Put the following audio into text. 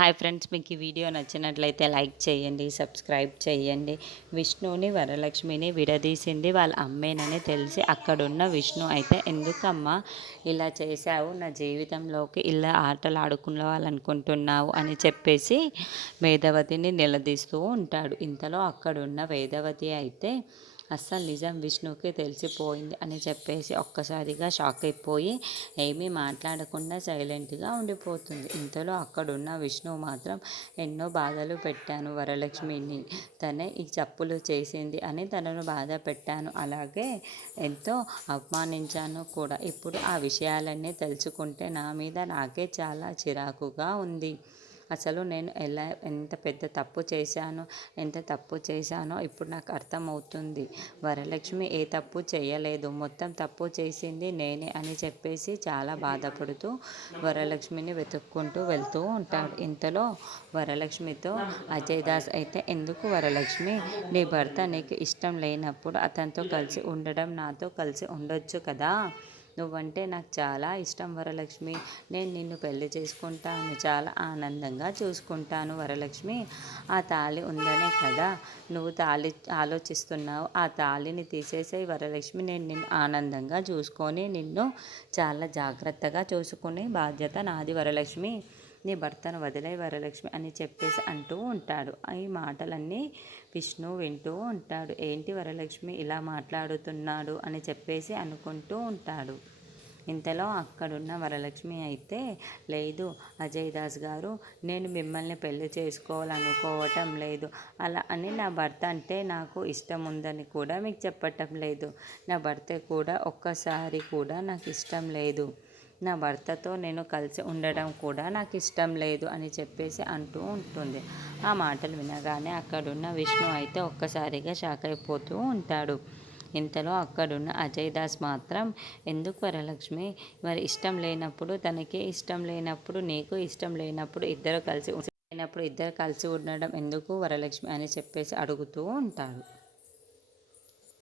Hi friends, మీకు ఈ video నచ్చినట్లయితే లైక్ చేయండి, సబ్స్క్రైబ్ చేయండి. విష్ణుని వరలక్ష్మిని విడదీసింది వాళ్ళ అమ్మేనని తెలిసి అక్కడున్న విష్ణు అయితే, ఎందుకమ్మా ఇలా చేశావు, నా జీవితంలోకి ఇలా ఆటలు ఆడుకోవాలనుకుంటున్నావు అని చెప్పేసి వేదవతిని నిలదీస్తూ ఉంటాడు. ఇంతలో అక్కడున్న వేదవతి అయితే అస్సలు నిజం విష్ణుకి తెలిసిపోయింది అని చెప్పేసి ఒక్కసారిగా షాక్ అయిపోయి ఏమీ మాట్లాడకుండా సైలెంట్గా ఉండిపోతుంది. ఇంతలో అక్కడున్న విష్ణు మాత్రం, ఎన్నో బాధలు పెట్టాను వరలక్ష్మిని, తనే ఈ తప్పులు చేసింది అని తనను బాధ పెట్టాను, అలాగే ఎంతో అవమానించాను కూడా. ఇప్పుడు ఆ విషయాలన్నీ తెలుసుకుంటే నా మీద నాకే చాలా చిరాకుగా ఉంది. అసలు నేను ఎంత పెద్ద తప్పు చేశానో ఇప్పుడు నాకు అర్థమవుతుంది. వరలక్ష్మి ఏ తప్పు చేయలేదు, మొత్తం తప్పు చేసింది నేనే అని చెప్పేసి చాలా బాధపడుతూ వరలక్ష్మిని వెతుక్కుంటూ వెళ్తూ ఉంటాడు. ఇంతలో వరలక్ష్మితో అజయ్ దాస్ అయితే, ఎందుకు వరలక్ష్మి, నీ భర్త నీకు ఇష్టం లేనప్పుడు అతనితో కలిసి ఉండడం నాతో కలిసి ఉండొచ్చు కదా. నువ్వంటే నాకు చాలా ఇష్టం వరలక్ష్మి, నేను నిన్ను పెళ్లి చేసుకుంటాను, చాలా ఆనందంగా చూసుకుంటాను వరలక్ష్మి. ఆ తాళి ఉందనే కదా నువ్వు ఆలోచిస్తున్నావు. ఆ తాళిని తీసేసే వరలక్ష్మి, నేను నిన్ను ఆనందంగా చూసుకొని నిన్ను చాలా జాగ్రత్తగా చూసుకునే బాధ్యత నాది వరలక్ష్మి. నీ భర్తను వదిలే వరలక్ష్మి అని చెప్పేసి అంటూ ఉంటాడు. ఈ మాటలన్నీ విష్ణు వింటూ ఉంటాడు. ఏంటి వరలక్ష్మి ఇలా మాట్లాడుతున్నాడు అని చెప్పేసి అనుకుంటూ ఉంటాడు. ఇంతలో అక్కడున్న వరలక్ష్మి అయితే, లేదు అజయ్ దాస్ గారు, నేను మిమ్మల్ని పెళ్లి చేసుకోవాలనుకోవటం లేదు, అలా అని నా భర్త అంటే నాకు ఇష్టం ఉందని కూడా మీకు చెప్పటం లేదు. నా భర్త కూడా ఒక్కసారి కూడా నాకు ఇష్టం లేదు, నా భర్తతో నేను కలిసి ఉండడం కూడా నాకు ఇష్టం లేదు అని చెప్పేసి అంటూ ఉంటుంది. ఆ మాటలు వినగానే అక్కడున్న విష్ణు అయితే ఒక్కసారిగా షాక్ అయిపోతూ ఉంటాడు. ఇంతలో అక్కడున్న అజయ్ దాస్ మాత్రం, ఎందుకు వరలక్ష్మి, మరి ఇష్టం లేనప్పుడు, తనకి ఇష్టం లేనప్పుడు, నీకు ఇష్టం లేనప్పుడు ఇద్దరు కలిసి ఉండడం ఎందుకు వరలక్ష్మి అని చెప్పేసి అడుగుతూ ఉంటాడు.